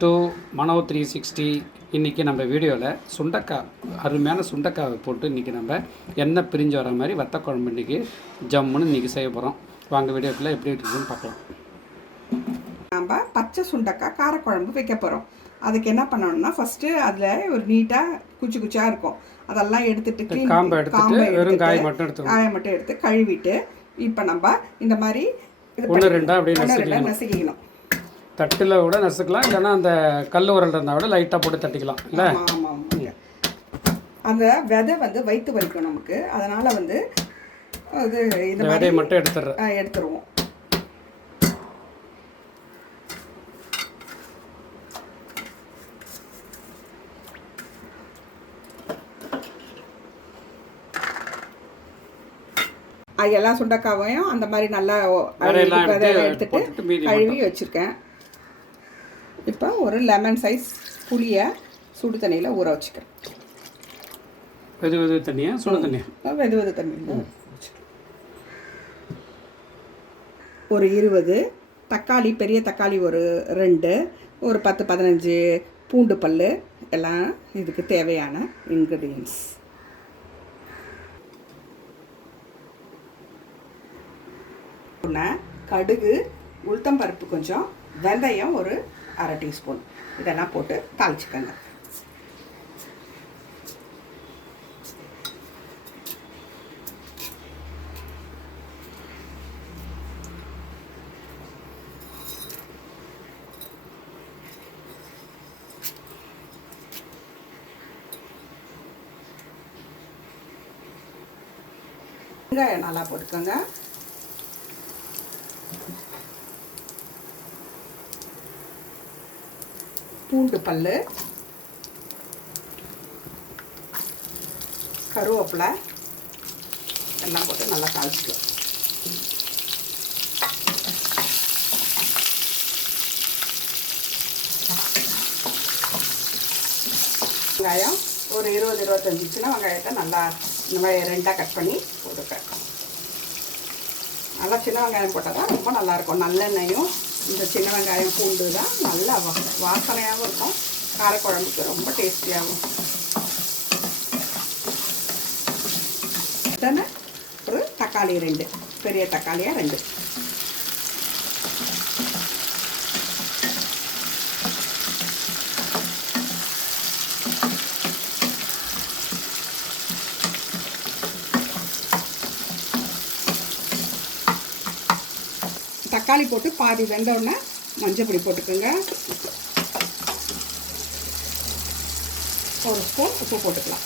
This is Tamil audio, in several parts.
டு மனோ த்ரீ சிக்ஸ்டி இன்றைக்கி நம்ம வீடியோவில் சுண்டக்காய் அருமையான சுண்டக்காவை போட்டு இன்றைக்கி நம்ம எண்ணெய் பிரிஞ்சு வர மாதிரி வத்த குழம்பு இன்றைக்கி ஜம்முன்னு இன்றைக்கி செய்ய போகிறோம் வாங்க வீடியோக்குள்ளே எப்படி இருக்குதுன்னு பார்க்கலாம். நம்ம பச்சை சுண்டக்காய் காரக்குழம்பு வைக்க போகிறோம் அதுக்கு என்ன பண்ணணும்னா ஃபஸ்ட்டு அதில் ஒரு நீட்டாக குச்சி குச்சியாக இருக்கும். அதெல்லாம் எடுத்துட்டு காம்பை எடுத்துட்டு, வெறும் காய் மட்டும் எடுத்துக்கணும். காயை மட்டும் எடுத்து கழுவிட்டு இப்போ நம்ம இந்த மாதிரி ஒன்று பண்ணி- ரெண்டா அப்படியே நசுக்கிக்கணும். தட்டில் கூட நசுக்கலாம் இல்லைன்னா அந்த கல் உரல் இருந்தால் கூட லைட்டாக போட்டு தட்டிக்கலாம் இல்லை? அந்த விதை வந்து வயிற்று வலிக்கும் நமக்கு. அதனால் வந்து அது இந்த விதையை மட்டும் எடுத்துடுறேன். எடுத்துருவோம். எல்லா சுண்டக்காவையும் அந்த மாதிரி நல்லா எடுத்துட்டு கழுவி வச்சுருக்கேன். இப்போ ஒரு லெமன் சைஸ் புளியை சுடு தண்ணியில் ஊற வச்சுக்கிறேன். வெது வெது தண்ணியா? சுடு தண்ணியா? வெது வெது தண்ணியில் ஒரு இருபது தக்காளி பெரிய தக்காளி ஒரு ரெண்டு ஒரு பத்து பதினஞ்சு பூண்டு பல் எல்லாம் இதுக்கு தேவையான இன்க்ரீடியன்ஸ் கடுகு உளுத்தம்பருப்பு கொஞ்சம் வெந்தயம் ஒரு அரை டீஸ்பூன் இதெல்லாம் போட்டு தாளிச்சுக்கோங்க. வெங்காயம் நல்லா போட்டுக்கோங்க. பூண்டு பல் கருவேப்பிலை எல்லாம் போட்டு நல்லா தாளிச்சிக்கலாம். வெங்காயம் ஒரு இருபது இருபத்தஞ்சிச்சுன்னா வெங்காயத்தை நல்லா இந்த மாதிரி ரெண்டாக கட் பண்ணி போட்டுப்பேன் நல்லா சின்ன வெங்காயம் போட்டால் தான் ரொம்ப நல்லாயிருக்கும். நல்லெண்ணெயும் இந்த சின்ன வெங்காயம் பூண்டு தான் நல்லா வா- வாசனையாகவும் இருக்கும். காரக்குழம்புக்கு ரொம்ப டேஸ்டியாகவும் தானே ஒரு தக்காளி ரெண்டு. பெரிய தக்காளியாக ரெண்டு. தக்காளி போட்டு பாதி வெந்த உடனே மஞ்சள் போட்டுக்கோங்க. ஒரு ஸ்பூன் உப்பு போட்டுக்கலாம்.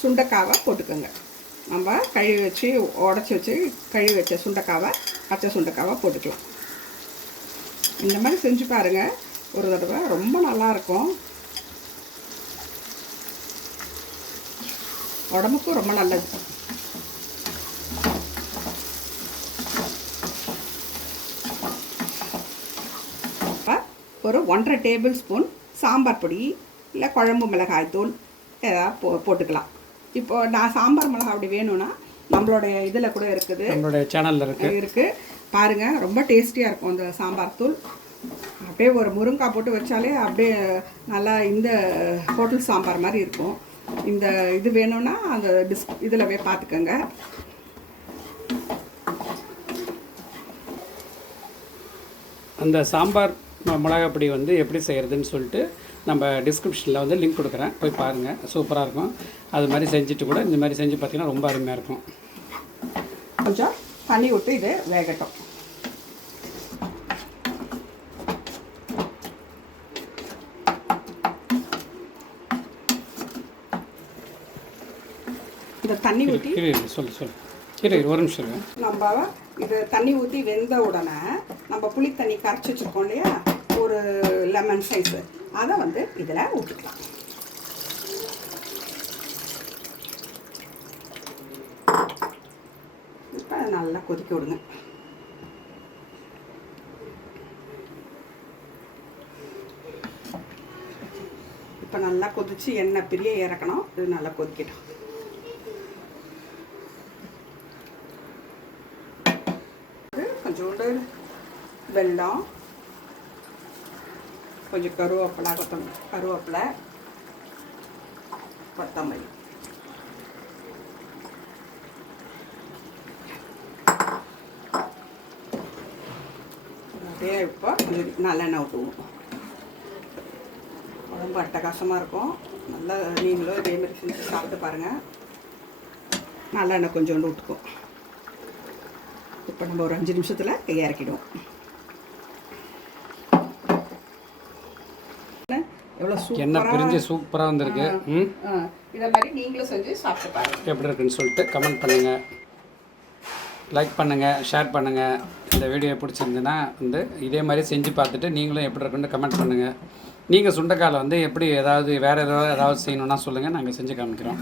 சுண்டக்காவை போட்டுக்கோங்க. நம்ம கழுவி வச்சு உடச்சி வச்சு கழுவி வச்ச சுண்டக்காவை பச்சை சுண்டைக்காவை போட்டுக்கலாம். இந்த மாதிரி செஞ்சு பாருங்கள் ஒரு தடவை ரொம்ப நல்லாயிருக்கும் உடம்புக்கும் ரொம்ப நல்லது. ஒரு ஒன்றரை டேபிள் ஸ்பூன் சாம்பார் பொடி இல்லை குழம்பு மிளகாய் தூள் ஏதாவது போ போட்டுக்கலாம். இப்போ நான் சாம்பார் மிளகாய் அப்படி வேணும்னா நம்மளுடைய இதில் கூட இருக்குது. நம்மளுடைய சேனலில் இருக்குது இருக்குது பாருங்கள் ரொம்ப டேஸ்டியாக இருக்கும் அந்த சாம்பார் தூள். அப்படியே ஒரு முருங்காய் போட்டு வச்சாலே அப்படியே நல்லா இந்த ஹோட்டல் சாம்பார் மாதிரி இருக்கும். இந்த இது வேணும்னா அந்த டிஸ் இதில் போய் பார்த்துக்கோங்க. அந்த சாம்பார் ம- மிளகாய் பொடி வந்து எப்படி செய்கிறதுன்னு சொல்லிட்டு நம்ம டிஸ்கிரிப்ஷனில் வந்து லிங்க் கொடுக்குறேன். போய் பாருங்கள் சூப்பராக இருக்கும். அது மாதிரி செஞ்சுட்டு கூட இந்த மாதிரி செஞ்சு பார்த்தீங்கன்னா ரொம்ப அருமையாக இருக்கும். கொஞ்சம் தண்ணி விட்டு இது வேகட்டும். இந்த தண்ணி ஊற்றி சொல்லு சொல்லு. இரு ஒரு நிமிஷம். நம்ம இது தண்ணி ஊற்றி வெந்த உடனே நம்ம புளி தண்ணி கரைச்சி வச்சுருக்கோம் இல்லையா? ஒரு லெமன் சைஸு அதை வந்து இதில் ஊற்றிக்கலாம் இப்போ நல்லா கொதிக்க விடுங்க. இப்போ நல்லா கொதிச்சு எண்ணெய் பிரிய இறக்கணும். இது நல்லா கொதிக்கட்டும். கொஞ்சோண்டு வெல்லம் கொஞ்சம் கருவேப்பிலை கொத்தம் கருவேப்பிலை கொத்தமல்லி. அப்படியே இப்போ கொஞ்சம் நல்லெண்ணெய் விட்டுவோம் உடம்பு அட்டகாசமாக இருக்கும். நல்லா நீங்களும் இதேமாரி செஞ்சு சாப்பிட்டு பாருங்கள் நல்லெண்ணெய் கொஞ்சோண்டு விட்டுக்கும் இப்போ நம்ம ஒரு அஞ்சு நிமிஷத்தில் இறக்கிடுவோம் எவ்வளோ சூப்பராக பிரிஞ்சு சூப்பராக வந்திருக்கு. இதை மாதிரி நீங்களும் செஞ்சு சாப்பிட்டு பாருங்கள் எப்படி இருக்குன்னு சொல்லிட்டு கமெண்ட் பண்ணுங்கள் லைக் பண்ணுங்கள் ஷேர் பண்ணுங்கள் இந்த வீடியோ பிடிச்சிருந்துன்னா வந்து இதே மாதிரி செஞ்சு பார்த்துட்டு நீங்களும் எப்படி இருக்குன்னு கமெண்ட் பண்ணுங்கள் நீங்கள் சுண்டைக்காலை வந்து எப்படி ஏதாவது வேறு ஏதாவது ஏதாவது செய்யணுன்னா சொல்லுங்கள் நாங்கள் செஞ்சு காமிக்கிறோம்.